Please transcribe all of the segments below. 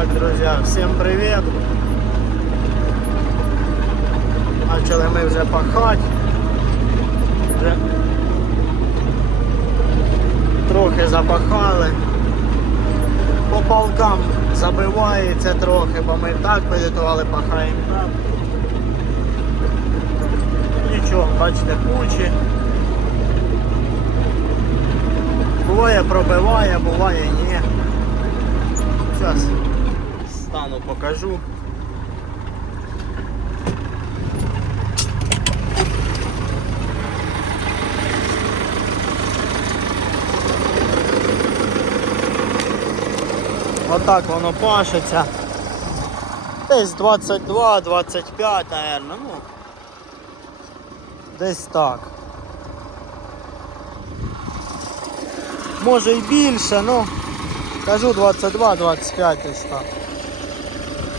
Так, друзья, всем привет! Почали ми вже пахати. Вже трохи запахали. По палкам забивається трохи, бо ми так підготували, пахаємо так. Нічого, бачите, кучі. Буває пробиває, буває ні. Зараз стану покажу. Отак воно пашеться. Десь 22-25, наверное, ну. Десь так. Може і більше, ну. Кажу 22-25 десь так.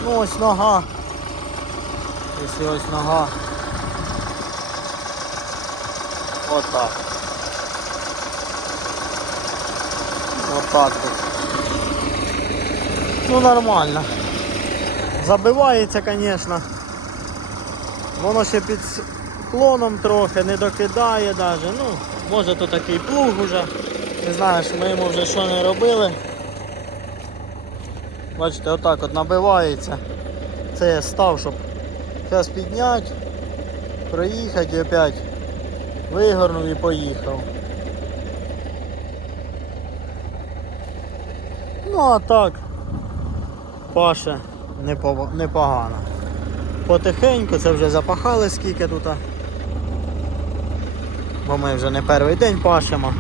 Ну ось нога. Ось ось нога. Отак. Отак от. Ну нормально. Забивається, звісно. Воно ще під склоном трохи, не докидає навіть. Ну, може то такий плуг уже. Не знаю, ми йому вже що не робили. Бачите, отак от набивається. Це я став, щоб зараз підняти, проїхати і опять вигорнув і поїхав. Ну а так, паше непогано. Потихеньку це вже запахали скільки тут. Бо ми вже не перший день пашемо.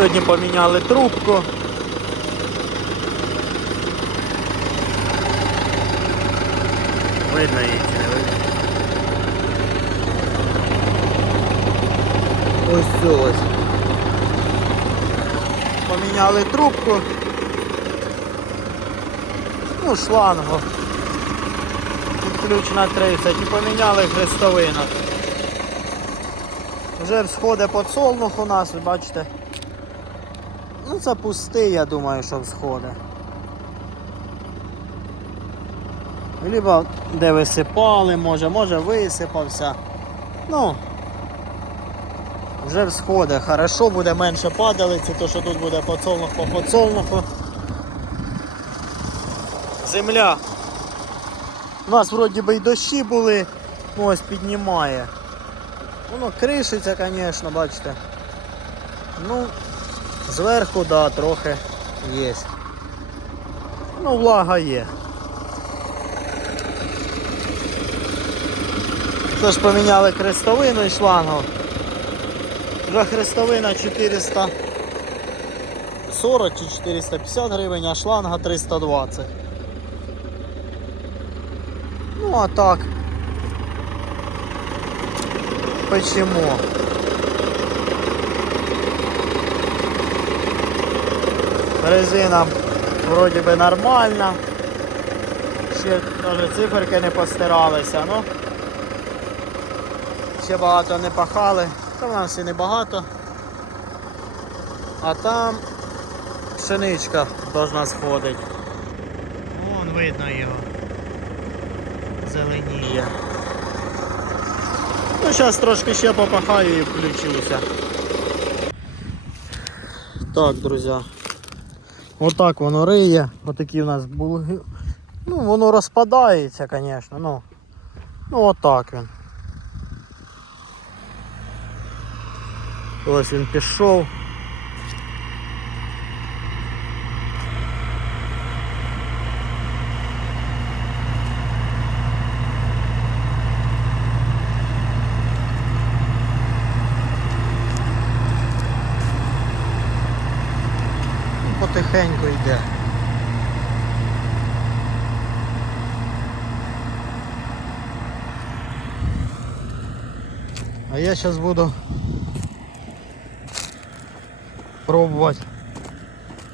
Сьогодні поміняли трубку. Видно її чи не видно? Ось цю ось. Поміняли трубку. Ну, шлангу. Ключ на 30 і поміняли хрестовину. Вже всходить подсолнух у нас, ви бачите. Це пустий, я думаю, що всходить. Либо де висипали, може, може висипався. Ну, вже всходить. Хорошо, буде менше падалиці, то що тут буде подсолнух по подсолнуху. Земля. У нас вроді би й дощі були, ну ось піднімає. Воно кришиться, звісно, бачите. Ну, зверху, да, трохи є. Ну, влага є. Тож поміняли крестовину і шлангу. Вже хрестовина 440 чи 450 гривень, а шланга 320. Ну а так. Печемо. Резина вроді би нормальна. Ще навіть циферки не постиралися, ну. Ще багато не пахали, та в нас і не багато. А там пшеничка должна сходить. Вон видно його. Зеленіє. Ну, зараз трошки ще попахаю і включуся. Так, друзі. Отак воно риє. Отакі у нас були. Ну, воно розпадається, звісно. Ну, ну отак він. Ось він пішов. Потихеньку йде. А я зараз буду пробувати.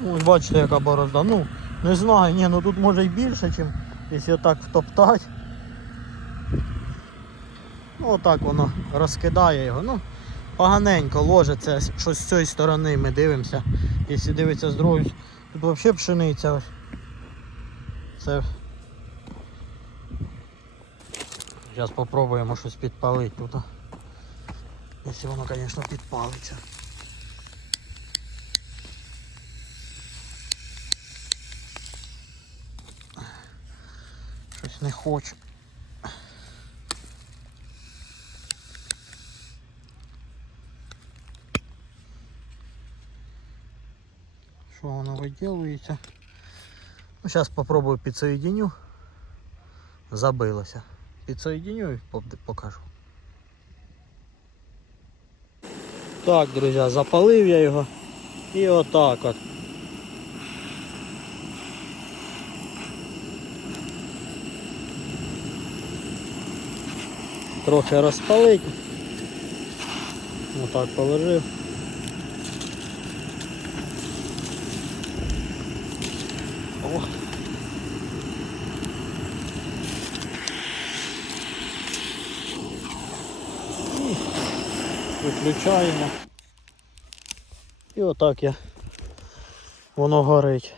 Ну, ось бачите, яка борозда. Ну, не знаю, ні, ну тут може й більше, ніж якщо так втоптати. Ну отак воно розкидає його. Ну, поганенько ложиться, що з цієї сторони ми дивимося. Якщо дивитися з другої, тут взагалі пшениця. ось. Це. Зараз спробуємо щось підпалити тут. Якщо воно, звісно, підпалиться. Щось не хочу. Що воно виділується? Ну, зараз спробую підсоєдиню. Забилося. Підсоєдиню і покажу. Так, друзі, запалив я його. І отак от. Трохи розпалить. Отак положив. О. І Виключаємо. І отак я воно горить.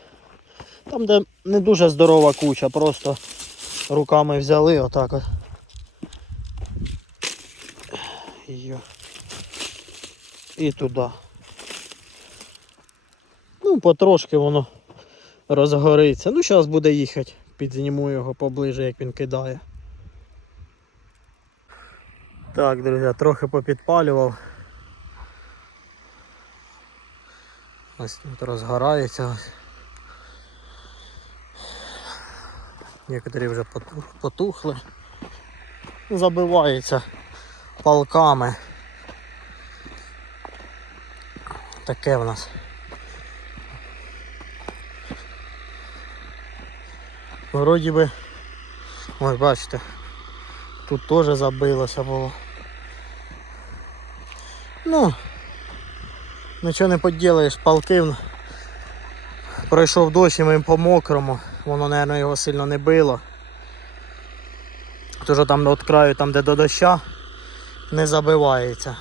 Там, де не дуже здорова куча, просто руками взяли отак от. Йо. І туди. Ну, потрошки воно розгориться. Ну, зараз буде їхати. Підзніму його поближе, як він кидає. Так, друзі, трохи попідпалював. Ось тут розгорається. Некоторі вже потухли. Забивається палками. Таке в нас. Вроді би, ось бачите, тут теж забилося було. Ну, нічого не поділаєш, палки. Пройшов дощ і ми по мокрому, воно, мабуть, його сильно не било. Тож там от краю, там де до доща, не забивається.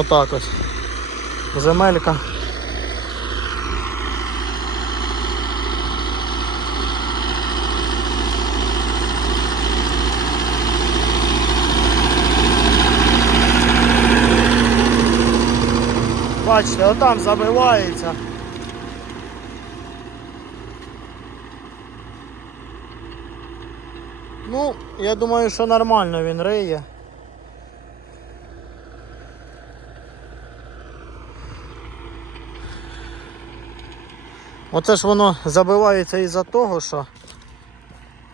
Отак ось. Земелька. Бачите, отам забивається. Ну, я думаю, що нормально він риє. Оце ж воно забивається із-за того, що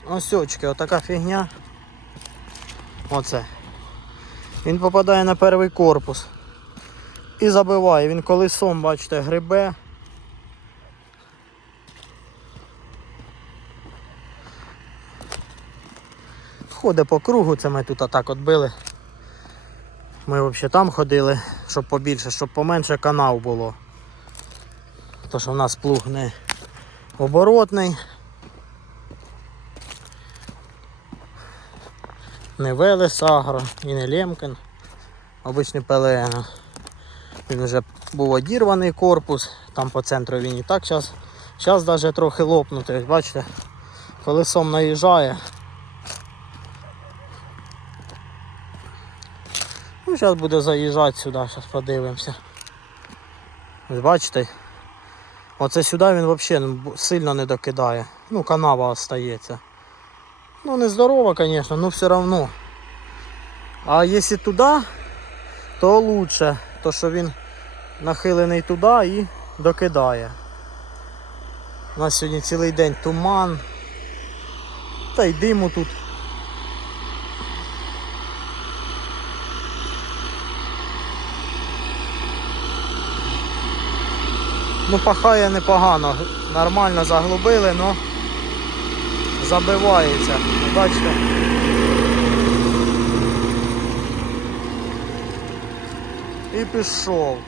ось очки, отака фігня. Оце. Він попадає на перший корпус і забиває. Він колесом, бачите, грибе. Ходить по кругу, це ми тут отак от били. Ми взагалі там ходили, щоб побільше, щоб поменше канав було. То що в нас плуг не оборотний. Не Велес Агро і не Лемкін. Обичний ПЛН. Він вже був одірваний корпус, там по центру він і так зараз. Зараз навіть трохи лопнутий, бачите, колесом наїжджає. Ну, зараз буде заїжджати сюди, зараз подивимося. Бачите, Оце сюди він взагалі сильно не докидає. Ну, канава остається. Ну, не здорова, звісно, але все одно. А якщо туди, то лучше, то що він нахилений туди і докидає. У нас сьогодні цілий день туман. Та й диму тут. Ну, пахає непогано, нормально заглубили, але забивається. Бачите? І пішов.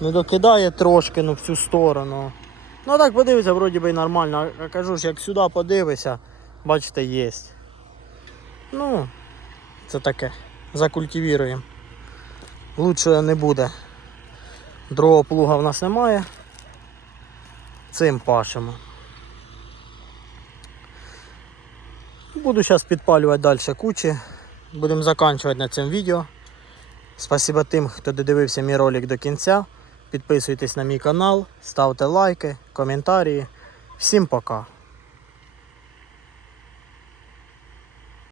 Не докидає трошки, ну в цю сторону. Ну так подивися, вроді би і нормально. А кажу ж, як сюди подивися, бачите, є. Ну, це таке. Закультивіруємо. Лучше не буде. Другого плуга в нас немає. Цим пашемо. Буду зараз підпалювати далі кучі. Будемо закінчувати на цьому відео. Спасибо тим, хто додивився мій ролик до кінця. Підписуйтесь на мій канал, ставте лайки, коментарі. Всім пока!